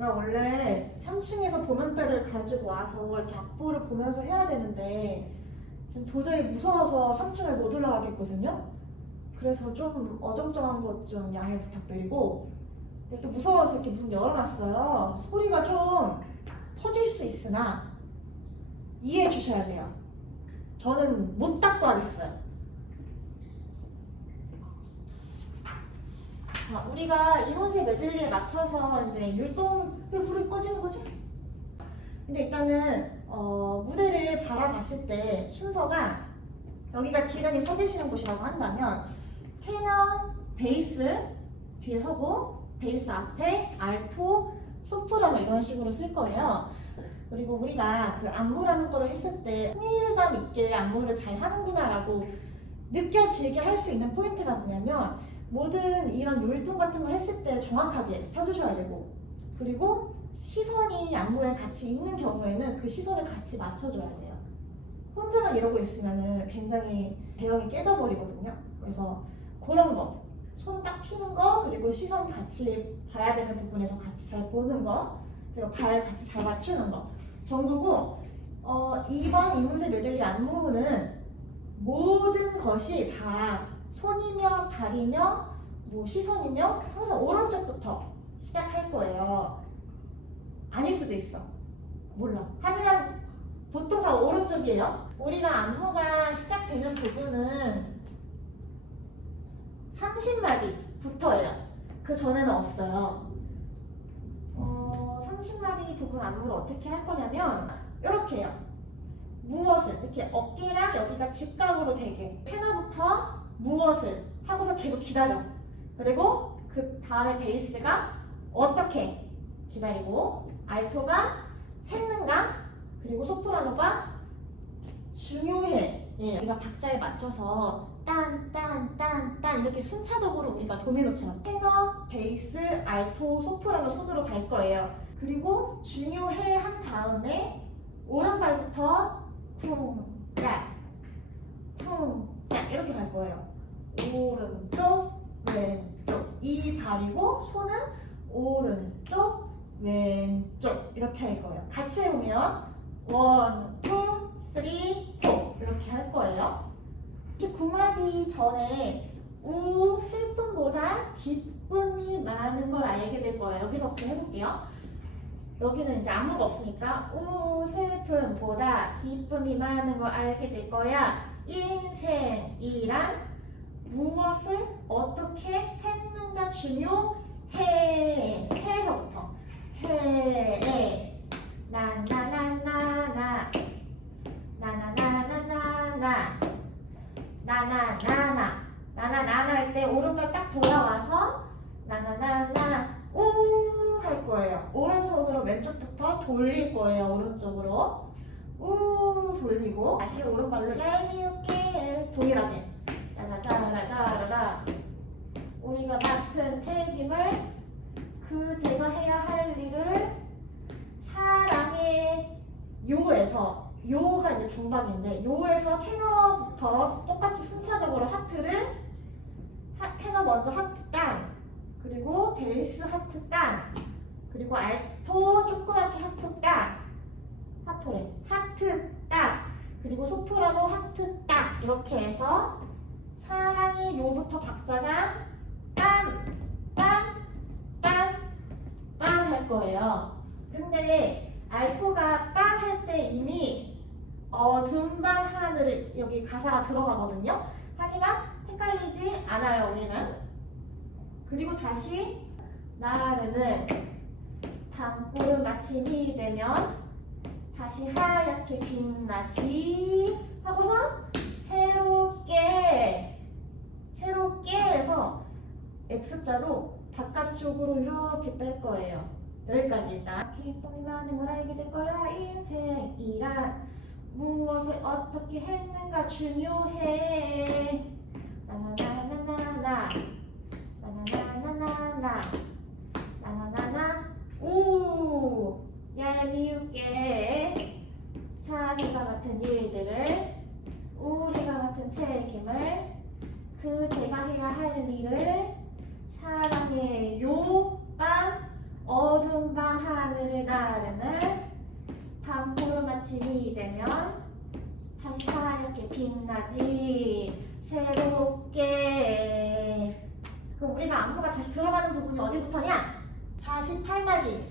제가 원래 3층에서 보면대를 가지고 와서 이렇게 악보를 보면서 해야 되는데 지금 도저히 무서워서 3층을 못 올라가겠거든요. 그래서 좀 어정쩡한 것 좀 양해 부탁드리고, 또 무서워서 이렇게 문 열어놨어요. 소리가 좀 퍼질 수 있으나 이해해 주셔야 돼요. 저는 못 닫고 하겠어요. 자, 우리가 이론세 메들리에 맞춰서 이제 율동, 왜 불이 꺼지는 거지? 근데 일단은 무대를 바라봤을 때 순서가, 여기가 지휘관님 서 계시는 곳이라고 한다면 테너, 베이스 뒤에 서고 베이스 앞에 알토, 소프라노 이런 식으로 쓸 거예요. 그리고 우리가 그 안무라는 거를 했을 때 통일감 있게 안무를 잘 하는구나 라고 느껴지게 할 수 있는 포인트가 뭐냐면, 모든 이런 율동 같은 걸 했을 때 정확하게 펴주셔야 되고, 그리고 시선이 안무에 같이 있는 경우에는 그 시선을 같이 맞춰줘야 돼요. 혼자만 이러고 있으면 굉장히 배경이 깨져버리거든요. 그래서 그런 거, 손 딱 피는 거, 그리고 시선 같이 봐야 되는 부분에서 같이 잘 보는 거, 그리고 발 같이 잘 맞추는 거 정도고, 이번 이문세 메들리 안무는 모든 것이 다 손이며 발이며 뭐 시선이며 항상 오른쪽부터 시작할 거예요. 아닐 수도 있어. 몰라. 하지만 보통 다 오른쪽이에요. 우리가 안무가 시작되는 부분은 30마디부터예요. 그 전에는 없어요. 30마디 부분 안무를 어떻게 할 거냐면 이렇게 해요. 무엇을 이렇게 어깨랑 여기가 직각으로 되게, 테너부터 무엇을 하고서 계속 기다려. 그리고 그 다음에 베이스가 어떻게 기다리고, 알토가 했는가, 그리고 소프라노가 중요해. 예, 우리가 박자에 맞춰서 딴 이렇게 순차적으로 우리가 도미노처럼 테너, 베이스, 알토, 소프라노 손으로 갈 거예요. 그리고 중요해 한 다음에 오른발부터 쿵짝 쿵짝 이렇게 갈 거예요. 오른쪽 왼쪽, 이 발이고 손은 오른쪽 왼쪽 이렇게 할 거예요. 같이 해보면 1, 2, 3, 4 이렇게 할 거예요. 9마디 전에 우 슬픔보다 기쁨이 많은 걸 알게 될 거예요. 여기서부터 해볼게요. 여기는 이제 안무가 없으니까 우 슬픔보다 기쁨이 많은 걸 알게 될 거야. 인생이란 무엇을 어떻게 했는가 중요해. 해에서부터 해 나나나나나 나나나나나나 나나나나 할 때 오른발 딱 돌아와서 나나나나 우 할 거예요. 오른손으로 왼쪽부터 돌릴 거예요. 오른쪽으로 우 돌리고 다시 오른발로 얄미우게 동일하게 따라따라따라라. 우리가 맡은 책임을, 그대가 해야 할 일을 사랑의 요에서, 요가 이제 정답인데 요에서 테너부터 똑같이 순차적으로 하트를 테너 먼저 하트 땅, 그리고 베이스 하트 땅, 그리고 알토 조그맣게 하트 땅, 하토래 하트 땅, 그리고 소프라노 하트 땅, 이렇게 해서 사랑의 요부터 박자가 빰빰빰빰 할 거예요. 근데 알토가 빰 할 때 이미 어둠 밤 하늘을 여기 가사가 들어가거든요. 하지만 헷갈리지 않아요, 우리는. 그리고 다시 나르는 담보름 아침이 되면 다시 하얗게 빛나지 하고서 새롭게 해서 X자로 바깥쪽으로 이렇게 뺄 거예요. 여기까지 일단. 기쁨이 많은 걸 알게 될 거야. 인생이란 무엇을 어떻게 했는가 중요해. 나나나나나나 나나나나나나 나나나나 우 얄미우게 자기가 맡은 일들을, 우리가 맡은 책임을, 그대가 해야 할 일을 사랑해요. 빰 어두운 밤 하늘을 나르는 밤구름 아침이 되면 다시 하얗게 빛나지 새롭게. 그럼 우리가 안무가 다시 들어가는 부분이 어디부터냐? 48마디.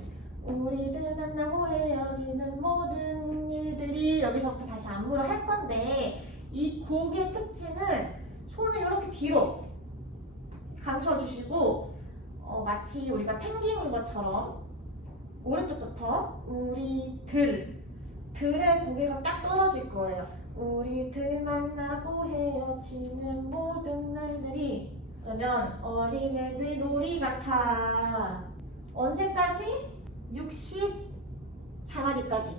우리들 만나고 헤어지는 모든 일들이, 여기서부터 다시 안무를 할 건데, 이 곡의 특징은 손을 이렇게 뒤로 감춰주시고 마치 우리가 펭귄인 것처럼 오른쪽부터 우리들, 들의 고개가 딱 떨어질 거예요. 우리들 만나고 헤어지는 모든 날들이, 그러면 어린애들 놀이 같아. 언제까지? 64마디까지.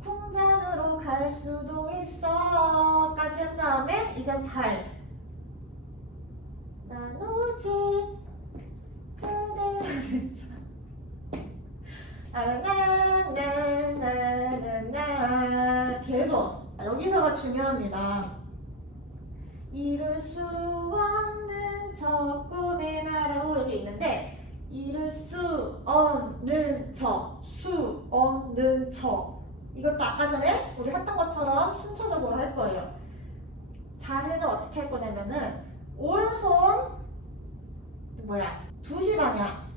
풍잔으로 갈 수도 있어 까지 한 다음에 이제 8. 나누지 그대를 나나나나나나. 계속 여기서가 중요합니다. 이룰 수 없는 저 꿈의 나라로 여기 있는데, 이룰 수 없는 수 없는 이것도 아까 전에 우리 했던 것처럼 순차적으로 할 거예요. 자세는 어떻게 할 거냐면은 오른손 2시 방향,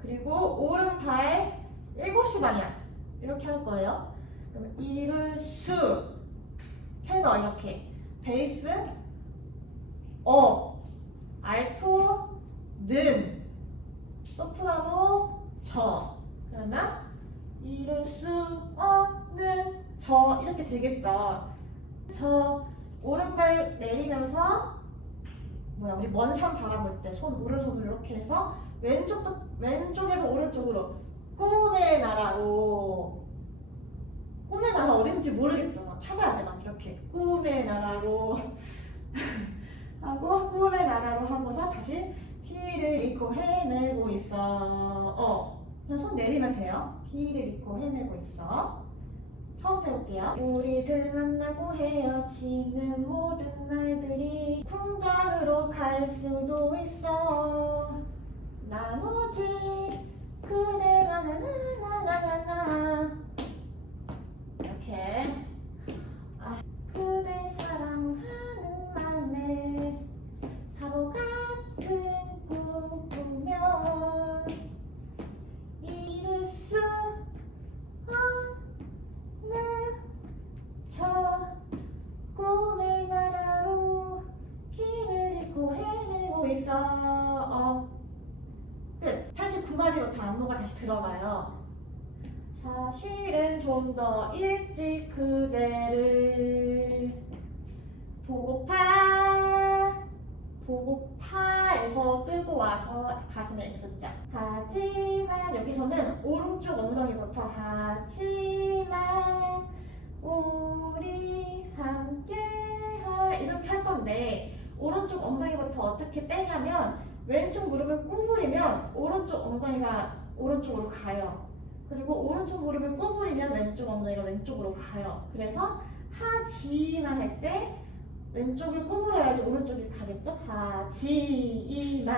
그리고 오른발 7시 방향 이렇게 할 거예요. 그럼 이룰 수 테너 이렇게, 베이스 알토 는, 소프라노 그러면 이룰 수 없는 이렇게 되겠죠. 오른발 내리면서 우리 먼 산 바라볼 때 오른손으로 이렇게 해서 왼쪽에서 오른쪽으로 꿈의 나라로. 꿈의 나라 어딘지 모르겠잖아. 찾아야 돼. 막 이렇게 꿈의 나라로 하고, 꿈의 나라로 하고서 다시 길을 잃고 헤매고 있어. 그냥 손 내리면 돼요. 길을 잃고 헤매고 있어. 처음부터 해볼게요. 우리들 만나고 헤어지는 모든 날들이 풍잔으로 갈 수도 있어. 나누지 그대가 나나나나나나. 이렇게. 그댈 사랑하는 마음에 바보 같은 꿈 꾸면 이룰 수 없는 저 꿈의 나라로 길을 잃고 헤매고 있어. 끝. 89마디부터 안무가 다시 들어가요. 사실은 좀 더 일찍 그대를 보고파에서 끌고 와서 가슴에 X자. 하지만 여기서는 오른쪽 엉덩이부터, 하지만 우리 함께할 이렇게 할 건데, 오른쪽 엉덩이부터 어떻게 빼냐면 왼쪽 무릎을 구부리면 오른쪽 엉덩이가 오른쪽으로 가요. 그리고 오른쪽 무릎을 구부리면 왼쪽 엉덩이가 왼쪽으로 가요. 그래서 하지만 할 때 왼쪽을 구부려야지 오른쪽이 가겠죠? 하지만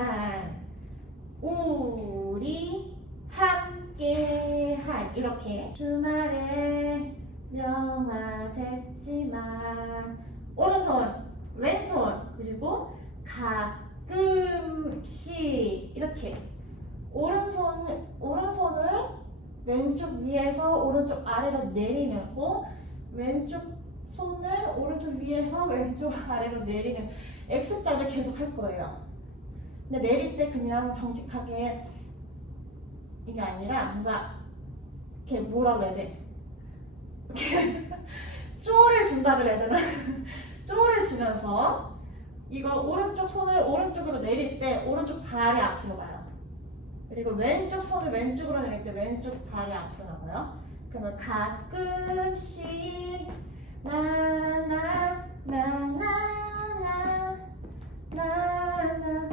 우리 함께할, 이렇게. 주말에 명화됐지만 오른손, 왼손, 그리고 가끔씩 이렇게. 오른손을 왼쪽 위에서 오른쪽 아래로 내리는 거, 왼쪽 손을 오른쪽 위에서 왼쪽 아래로 내리는 X자를 계속 할 거예요. 근데 내릴 때 그냥 정직하게 이게 아니라 뭔가 이렇게 뭐라 그래야 돼? 이렇게 쪼를 준다 그래야 되나? 쪼를 주면서 이거 오른쪽 손을 오른쪽으로 내릴 때 오른쪽 발이 앞으로 가요. 그리고 왼쪽 손을 왼쪽으로 내릴 때 왼쪽 발이 앞으로 나가요. 그러면 가끔씩 나나나나나나나나나나나나.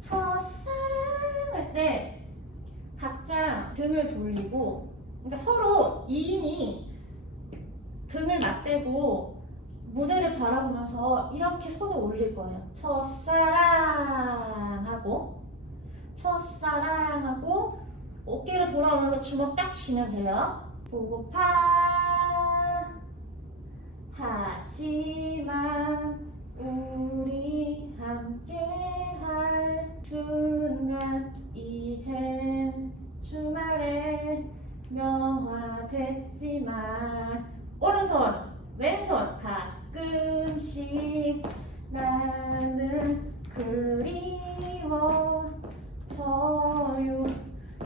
첫사랑 할 때 각자 등을 돌리고, 그러니까 서로 2인이 등을 맞대고 무대를 바라보면서 이렇게 손을 올릴 거예요. 첫사랑하고 첫사랑하고 어깨를 돌아오면서 주먹 딱 쥐면 돼요. 보고파 하지만 우리 함께할 순간 이젠 주말에 명화됐지만 오른손 왼손 가끔씩 나는 그리워져요.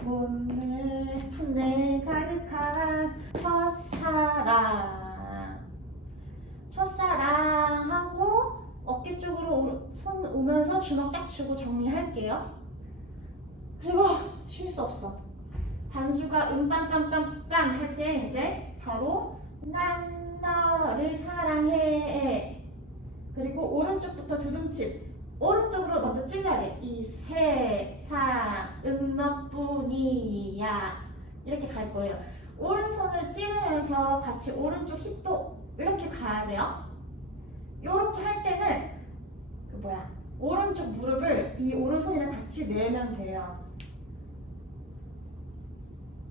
오늘 품에 가득한 첫사랑하고 어깨 쪽으로 손 오면서 주먹 딱 쥐고 정리할게요. 그리고 쉴 수 없어. 단주가 빰빰빰빰 할 때 이제 바로 난 너를 사랑해. 그리고 오른쪽부터 두둥칠. 오른쪽으로 먼저 찔러야 돼. 이 세상은 너뿐이야. 이렇게 갈 거예요. 오른손을 찌르면서 같이 오른쪽 힙도 이렇게 가야 돼요. 이렇게 할 때는 오른쪽 무릎을 이 오른손이랑 같이 내면 돼요.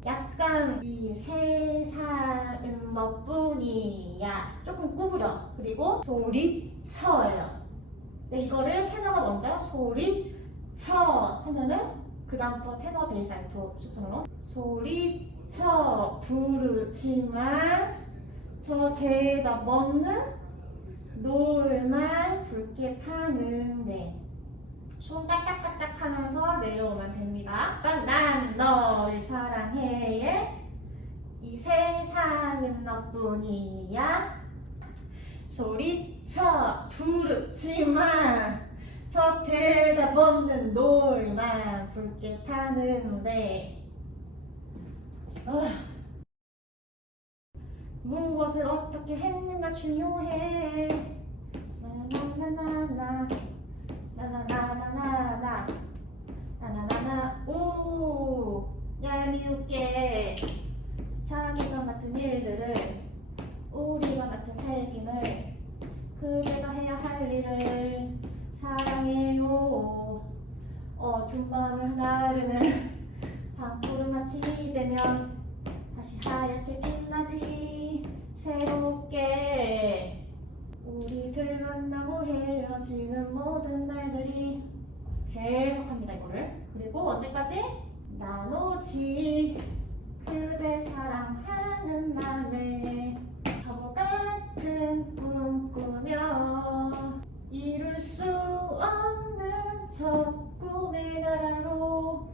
약간 이 세상은 너뿐이야 조금 구부려. 그리고 소리쳐요. 근데 이거를 테너가 먼저 소리쳐 하면은 그 다음부터 테너 베이스 알토 소프라노 소리쳐 부르지만 저 대답 없는 노을만 붉게 타는데 손 까딱까딱 하면서 내려오면 됩니다. 난 너를 사랑해. 이 세상은 너뿐이야. 소리쳐 부르지만 저 대답 없는 노을만 붉게 타는데 무엇을 어떻게 했는가 중요해. 나나나나나 나나나나나 나나나나 우 얄미우게 자기가 맡은 일들을 우리가 맡은 책임을 그대가 해야 할 일을 사랑해요. 어두운 밤을 나르는 밤구름마치 되면 다시 하얗게 빛나지 새롭게. 우리들 만나고 헤어지는 모든 날들이 계속합니다 이거를. 그리고 언제까지? 나누지 그대 사랑하는 맘에 바보 같은 꿈 꾸며 이룰 수 없는 저 꿈의 나라로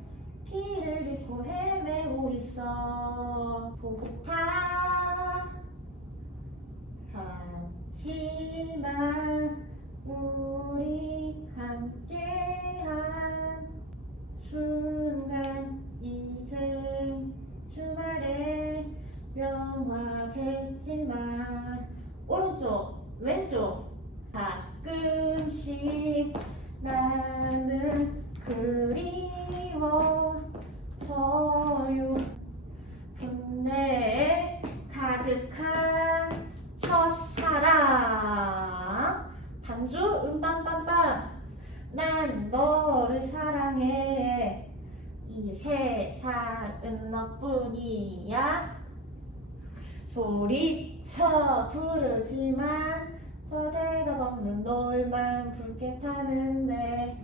길을 잃고 헤매고 있어. 보고파 하지만 우리 함께한 순간 이제 주말에 명화됐지만 오른쪽 왼쪽 가끔씩 나는 그리워져요. 품내에 가득한 첫사랑. 단주 음빰빰빰 난 너를 사랑해. 이 세상은 너뿐이야. 소리쳐 부르지만 저 대답 없는 노을만 붉게 타는데